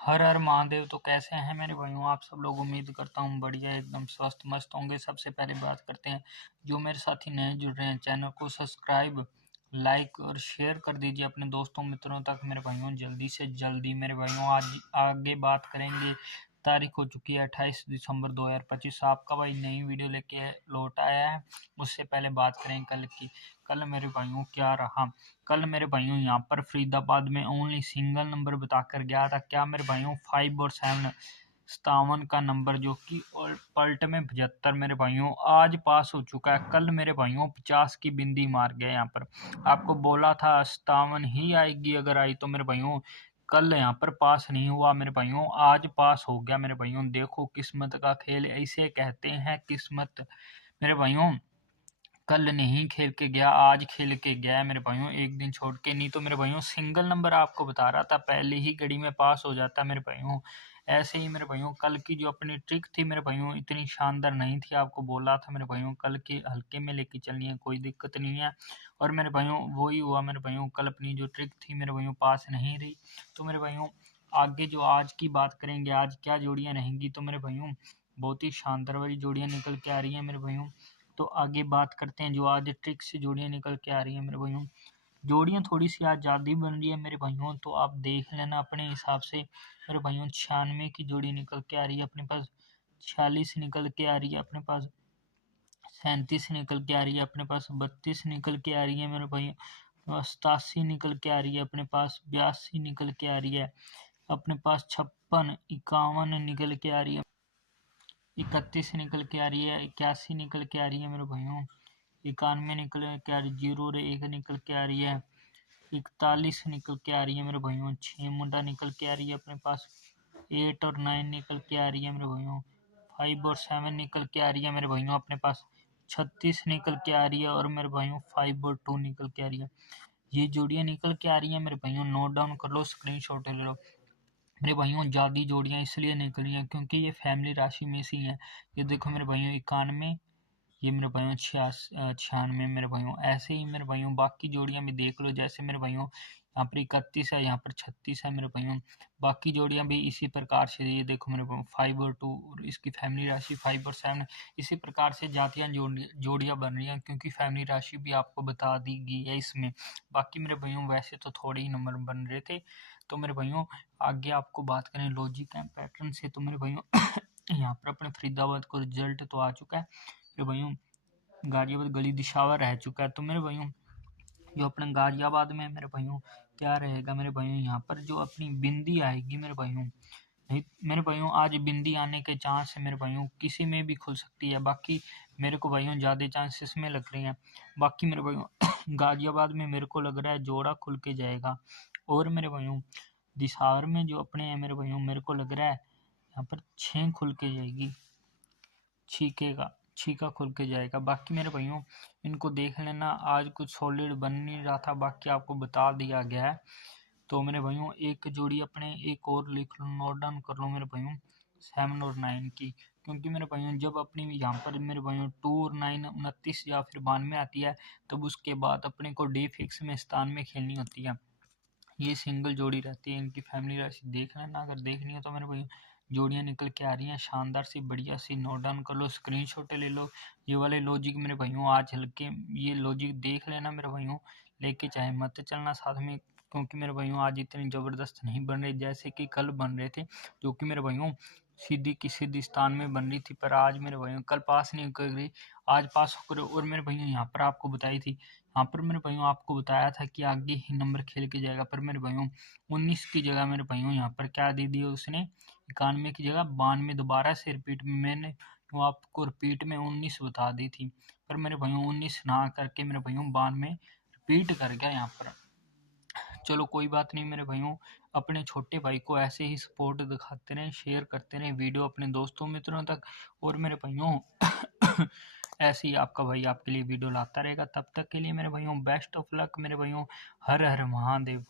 हर हर महादेव। तो कैसे हैं मेरे भाइयों आप सब लोग। उम्मीद करता हूँ बढ़िया एकदम स्वस्थ मस्त होंगे। सबसे पहले बात करते हैं, जो मेरे साथी नए जुड़ रहे हैं चैनल को सब्सक्राइब लाइक और शेयर कर दीजिए अपने दोस्तों मित्रों तक मेरे भाइयों, जल्दी से जल्दी मेरे भाइयों। आज आगे बात करेंगे, तारीख हो चुकी है 28 दिसंबर 2025। आपका भाई नई वीडियो लेके लौट आया है। उससे पहले बात करें कल की। कल मेरे भाइयों क्या रहा। कल मेरे भाइयों यहाँ पर फरीदाबाद में ओनली सिंगल नंबर बताकर गया था क्या मेरे भाइयों, 5 और 7 57 का नंबर, जो कि और पलट में 75 मेरे भाइयों आज पास हो चुका है। कल मेरे भाइयों 50 की बिंदी मार गए। यहाँ पर आपको बोला था 57 ही आएगी, अगर आई तो मेरे भाइयों कल यहाँ पर पास नहीं हुआ मेरे भाइयों, आज पास हो गया मेरे भाइयों। देखो किस्मत का खेल इसे कहते हैं, किस्मत मेरे भाइयों। कल नहीं खेल के गया, आज खेल के गया है मेरे भाइयों, एक दिन छोड़ के। नहीं तो मेरे भाइयों सिंगल नंबर आपको बता रहा था पहले ही घड़ी में पास हो जाता मेरे भाइयों। ऐसे ही मेरे भाइयों कल की जो अपनी ट्रिक थी मेरे भाइयों इतनी शानदार नहीं थी। आपको बोला था मेरे भाइयों कल की हल्के में लेके चलनी है, कोई दिक्कत नहीं है। और मेरे भाइयों वही हुआ मेरे भाइयों, कल अपनी जो ट्रिक थी मेरे भाइयों पास नहीं रही। तो मेरे भाइयों आगे जो आज की बात करेंगे, आज क्या जोड़ियां रहेंगी, तो मेरे भाइयों बहुत ही शानदार वाली जोड़ियां निकल के आ रही हैं मेरे भाइयों। तो आगे बात करते हैं, जो आज ट्रिक से जोड़ियां निकल के आ रही हैं मेरे भाइयों। जोड़ियां थोड़ी सी आज ज़्यादा बन रही है मेरे भाइयों, तो आप देख लेना अपने हिसाब से मेरे भाइयों। 96 की जोड़ी निकल के आ रही है अपने पास, 46 निकल के आ रही है अपने पास, 37 निकल के आ रही है अपने पास, 32 निकल के आ रही है मेरे भाइयों, 87 निकल के आ रही है अपने पास, 82 निकल के आ रही है अपने पास, 56 51 निकल के आ रही है, 31 निकल के आ रही है, 81 निकल के आ रही है मेरे भाइयों, 91 निकल के आ रही, 01 निकल के आ रही है, 41 निकल के आ रही है मेरे भाइयों, 6 मुंडा निकल के आ रही है अपने पास, 8 और 9 निकल के आ रही है मेरे भाइयों, 5 और 7 निकल के आ रही है मेरे भाइयों अपने पास, 36 निकल के आ रही है, और मेरे भाइयों 5 और 2 निकल के आ रही है। ये जोड़ियां निकल के आ रही है मेरे भाइयों, नोट डाउन कर लो, स्क्रीनशॉट ले लो मेरे भाइयों। ज़्यादा जोड़ियां इसलिए निकली हैं क्योंकि ये फैमिली राशि में से ही हैं। ये देखो मेरे भाइयों 91, ये मेरे भाइयों 96 मेरे भाइयों। ऐसे ही मेरे भाइयों बाकी जोड़ियां भी देख लो, जैसे मेरे भाइयों यहाँ पर 31 है, यहाँ पर 36 है मेरे भाइयों। बाकी जोड़ियां भी इसी प्रकार से, ये देखो मेरे भाइयों 5 और 2, और इसकी फैमिली राशि 5 और 7, इसी प्रकार से जातियां जोड़ियां बन रही हैं, क्योंकि फैमिली राशि भी आपको बता दी गई है इसमें। बाकी मेरे भाइयों वैसे तो थोड़े ही नंबर बन रहे थे। तो मेरे भाइयों आगे आपको बात करें लॉजिक एंड पैटर्न से, तो मेरे भाइयों यहाँ पर अपने फरीदाबाद को रिजल्ट तो आ चुका है मेरे भाइयों, गाजियाबाद गली दिशावर रह चुका है। तो मेरे भाइयों जो अपने गाजियाबाद में मेरे भाइयों क्या रहेगा मेरे भाइयों, यहाँ पर जो अपनी बिंदी आएगी मेरे भाइयों, नहीं मेरे भाइयों आज बिंदी आने के चांस है मेरे भाइयों, किसी में भी खुल सकती है। बाकी मेरे को भाइयों ज़्यादा चांसेस में लग रहे हैं। बाकी मेरे भाइयों गाजियाबाद में मेरे को लग रहा है जोड़ा खुल के जाएगा। और मेरे भाइयों दिसावर में जो अपने हैं मेरे भाइयों, मेरे को लग रहा है यहाँ पर 6 खुल के जाएगी, छीका खुल के जाएगा। बाकी मेरे भाइयों इनको देख लेना, आज कुछ सॉलिड बन नहीं रहा था, बाकी आपको बता दिया गया है। तो मेरे भाइयों एक जोड़ी अपने एक और लिख लो, नोट डाउन कर लो मेरे भाइयों, 7 और 9 की। क्योंकि मेरे भाइयों जब अपनी यहाँ पर मेरे भाइयों 2 और 9 29 या फिर 92 आती है, तब उसके बाद अपने को डे फिक्स में स्थान में खेलनी होती है। ये सिंगल जोड़ी रहती है, इनकी फैमिली राशि देख लेना, अगर देखनी है तो मेरे भाई जोड़ियां निकल के आ रही हैं शानदार सी बढ़िया सी। नोट डाउन कर लो, स्क्रीनशॉट ले लो। ये वाले लॉजिक मेरे भाइयों आज हल्के, ये लॉजिक देख लेना मेरे भाइयों, लेके चाहे मत चलना साथ में, क्योंकि मेरे भाइयों आज इतनी ज़बरदस्त नहीं बन रही जैसे कि कल बन रहे थे, जो कि मेरे भाइयों सीधी की सीधी स्थान में बन रही थी। पर आज मेरे भाइयों कल पास नहीं कर रही, आज पास होकर। और मेरे भाइयों यहाँ पर आपको बताई थी, यहाँ पर मेरे भाइयों आपको बताया था कि आगे ही नंबर खेल के जाएगा, पर मेरे भाइयों 19 की जगह मेरे भाइयों यहाँ पर क्या दे दिया उसने, 91 की जगह 92 दोबारा से रिपीट में। मैंने तो आपको रिपीट में 19 बता दी थी, पर मेरे भाइयों 19 ना करके मेरे भाइयों 92 रिपीट कर गया यहाँ पर। चलो कोई बात नहीं मेरे भाइयों, अपने छोटे भाई को ऐसे ही सपोर्ट दिखाते रहें, शेयर करते रहें वीडियो अपने दोस्तों मित्रों तक। और मेरे भाइयों ऐसे ही आपका भाई आपके लिए वीडियो लाता रहेगा। तब तक के लिए मेरे भाइयों बेस्ट ऑफ लक मेरे भाइयों, हर हर महादेव।